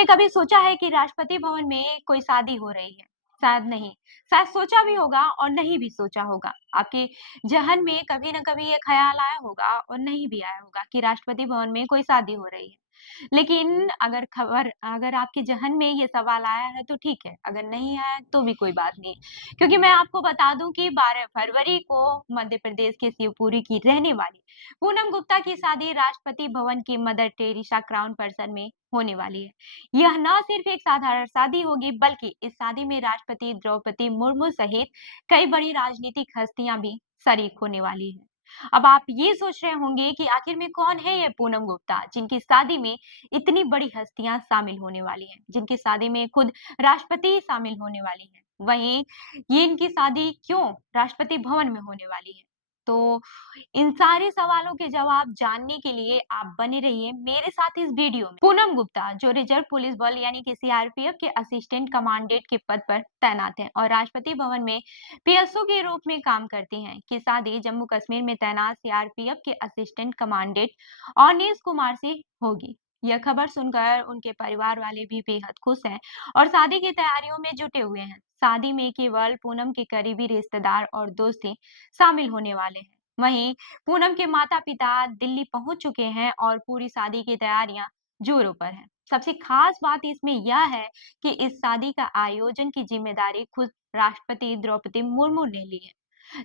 आपने कभी सोचा है कि राष्ट्रपति भवन में कोई शादी हो रही है? शायद नहीं, शायद सोचा भी होगा और नहीं भी सोचा होगा। आपके ज़हन में कभी न कभी ये ख़्याल आया होगा और नहीं भी आया होगा कि राष्ट्रपति भवन में कोई शादी हो रही है। लेकिन अगर आपके ज़हन में ये सवाल आया है तो ठीक है, अगर नहीं आया तो भी कोई बात नहीं। क्योंकि मैं आपको बता दूँ कि 12 फरवरी को मध्य प्रदेश के शिवपुरी की रहने वाली पूनम गुप्ता की शादी राष्ट्रपति भवन की मदर टेरेसा क्राउन पर्सन में होने वाली है। यह न सिर्फ एक साधारण शादी होगी बल्कि इस शादी में राष्ट्रपति द्रौपदी मुर्मू सहित कई बड़ी राजनीतिक हस्तियां भी शरीक होने वाली है। अब आप ये सोच रहे होंगे कि आखिर में कौन है ये पूनम गुप्ता जिनकी शादी में इतनी बड़ी हस्तियां शामिल होने वाली हैं, जिनकी शादी में खुद राष्ट्रपति शामिल होने वाली हैं। वहीं ये इनकी शादी क्यों राष्ट्रपति भवन में होने वाली है? तो इन सारे सवालों के जवाब जानने के लिए आप बने रहिए मेरे साथ इस वीडियो में। पूनम गुप्ता जो रिजर्व पुलिस बल यानी कि सीआरपीएफ के असिस्टेंट कमांडेंट के पद पर तैनात हैं और राष्ट्रपति भवन में पीएसओ के रूप में काम करती हैं, की शादी जम्मू कश्मीर में तैनात सीआरपीएफ के असिस्टेंट कमांडेंट अवनीश कुमार से होगी। यह खबर सुनकर उनके परिवार वाले भी बेहद खुश हैं और शादी की तैयारियों में जुटे हुए हैं। शादी में केवल पूनम के करीबी रिश्तेदार और दोस्त ही शामिल होने वाले हैं। वहीं पूनम के माता-पिता दिल्ली पहुंच चुके हैं और पूरी शादी की तैयारियां जोरों पर हैं। सबसे खास बात इसमें यह है कि इस शादी का आयोजन की जिम्मेदारी खुद राष्ट्रपति द्रौपदी मुर्मू ने ली है।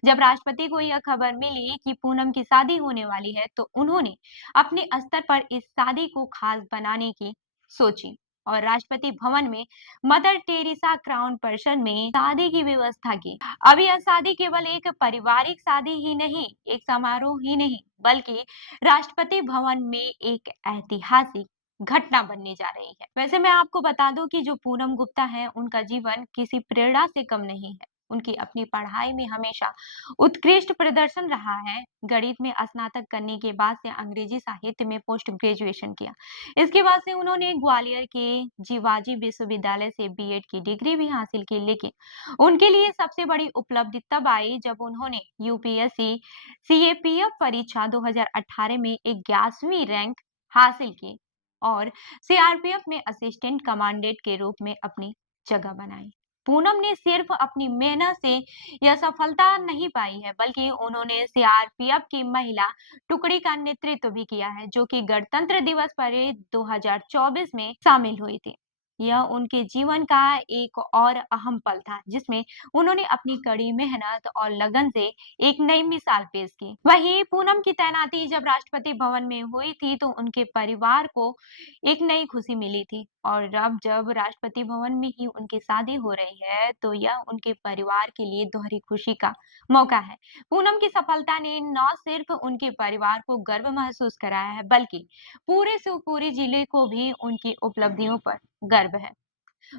जब राष्ट्रपति को यह खबर मिली कि पूनम की शादी होने वाली है, तो उन्होंने अपने स्तर पर इस शादी को खास बनाने की सोची और राष्ट्रपति भवन में मदर टेरेसा क्राउन पर्सन में शादी की व्यवस्था की। अब यह शादी केवल एक पारिवारिक शादी ही नहीं, एक समारोह ही नहीं, बल्कि राष्ट्रपति भवन में एक ऐतिहासिक घटना बनने जा रही है। वैसे मैं आपको बता दूं कि जो पूनम गुप्ता है, उनका जीवन किसी प्रेरणा से कम नहीं है। उनकी अपनी पढ़ाई में हमेशा उत्कृष्ट प्रदर्शन रहा है। गणित में स्नातक करने के बाद से अंग्रेजी साहित्य में पोस्ट ग्रेजुएशन किया। इसके बाद से उन्होंने ग्वालियर के जीवाजी विश्वविद्यालय से बीएड की डिग्री भी हासिल की, लेकिन उनके लिए सबसे बड़ी उपलब्धि तब आई जब उन्होंने यूपीएससी सीएपीएफ परीक्षा 2018 में एक 11वीं रैंक हासिल की और सीआरपीएफ में असिस्टेंट कमांडेंट के रूप में अपनी जगह बनाई। पूनम ने सिर्फ अपनी मेहनत से यह सफलता नहीं पाई है, बल्कि उन्होंने सीआरपीएफ की महिला टुकड़ी का नेतृत्व भी किया है, जो कि गणतंत्र दिवस परेड 2024 में शामिल हुई थी। यह उनके जीवन का एक और अहम पल था, जिसमें उन्होंने अपनी कड़ी मेहनत और लगन से एक नई मिसाल पेश की। वहीं पूनम की तैनाती जब राष्ट्रपति भवन में हुई थी, तो उनके परिवार को एक नई खुशी मिली थी और अब जब राष्ट्रपति भवन में ही उनकी शादी हो रही है, तो यह उनके परिवार के लिए दोहरी खुशी का मौका है। पूनम की सफलता ने न सिर्फ उनके परिवार को गर्व महसूस कराया है, बल्कि पूरे शिवपुरी जिले को भी उनकी उपलब्धियों पर गर्व है।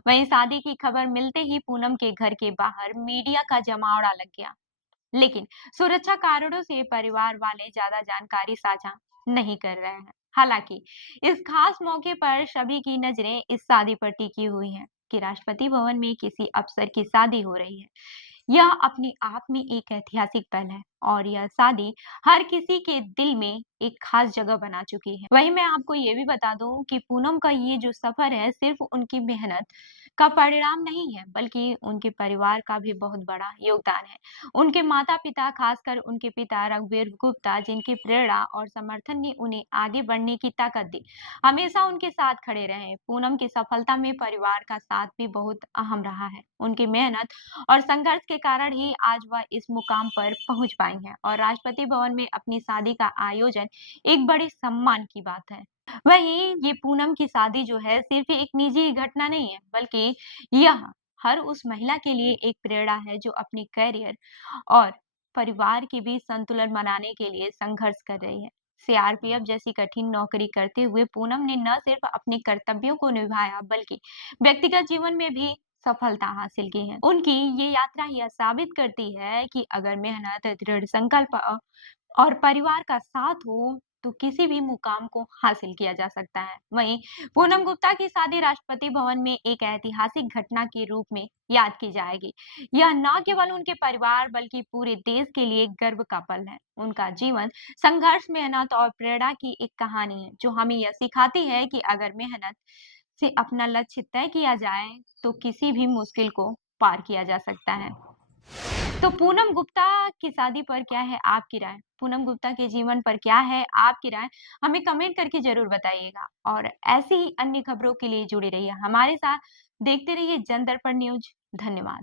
वहीं शादी की खबर मिलते ही पूनम के घर के बाहर मीडिया का जमावड़ा लग गया, लेकिन सुरक्षा कारणों से परिवार वाले ज्यादा जानकारी साझा नहीं कर रहे हैं। हालांकि इस खास मौके पर सभी की नजरें इस शादी पर टिकी हुई हैं कि राष्ट्रपति भवन में किसी अफसर की शादी हो रही है। यह अपने आप में एक ऐतिहासिक पल है और यह शादी हर किसी के दिल में एक खास जगह बना चुकी है। वहीं मैं आपको ये भी बता दूं कि पूनम का ये जो सफर है सिर्फ उनकी मेहनत का परिणाम नहीं है, बल्कि उनके परिवार का भी बहुत बड़ा योगदान है। उनके माता-पिता, खासकर उनके पिता रघुवीर गुप्ता, जिनकी प्रेरणा और समर्थन ने उन्हें आगे बढ़ने की ताकत दी, हमेशा उनके साथ खड़े रहे। पूनम की सफलता में परिवार का साथ भी बहुत अहम रहा है। उनकी मेहनत और संघर्ष के कारण ही आज वह इस मुकाम पर पहुंच पाई हैं और राष्ट्रपति भवन में अपनी शादी का आयोजन एक बड़े सम्मान की बात है। वहीं ये पूनम की शादी जो है सिर्फ एक निजी घटना नहीं है, बल्कि यह हर उस महिला के लिए एक प्रेरणा है जो अपनी करियर और परिवार के बीच संतुलन बनाने के लिए संघर्ष कर रही है। सीआरपीएफ जैसी कठिन नौकरी करते हुए पूनम ने न सिर्फ अपने कर्तव्यों को निभाया, बल्कि व्यक्तिगत जीवन में भी सफलता हासिल की है। उनकी ये यात्रा यह साबित करती है कि अगर मेहनत, दृढ़ संकल्प और परिवार का साथ हो तो किसी भी मुकाम को हासिल किया जा सकता है। वहीं पूनम गुप्ता की शादी राष्ट्रपति भवन में एक ऐतिहासिक घटना के रूप में याद की जाएगी। यह न केवल उनके परिवार बल्कि पूरे देश के लिए गर्व का पल है। उनका जीवन संघर्ष, मेहनत और प्रेरणा की एक कहानी है जो हमें यह सिखाती है कि अगर मेहनत से अपना लक्ष्य तय किया जाए, तो किसी भी मुश्किल को पार किया जा सकता है। तो पूनम गुप्ता की शादी पर क्या है आपकी राय? पूनम गुप्ता के जीवन पर क्या है आपकी राय? हमें कमेंट करके ज़रूर बताइएगा और ऐसी ही अन्य खबरों के लिए जुड़े रहिए हमारे साथ। देखते रहिए जन दर्पण न्यूज़। धन्यवाद।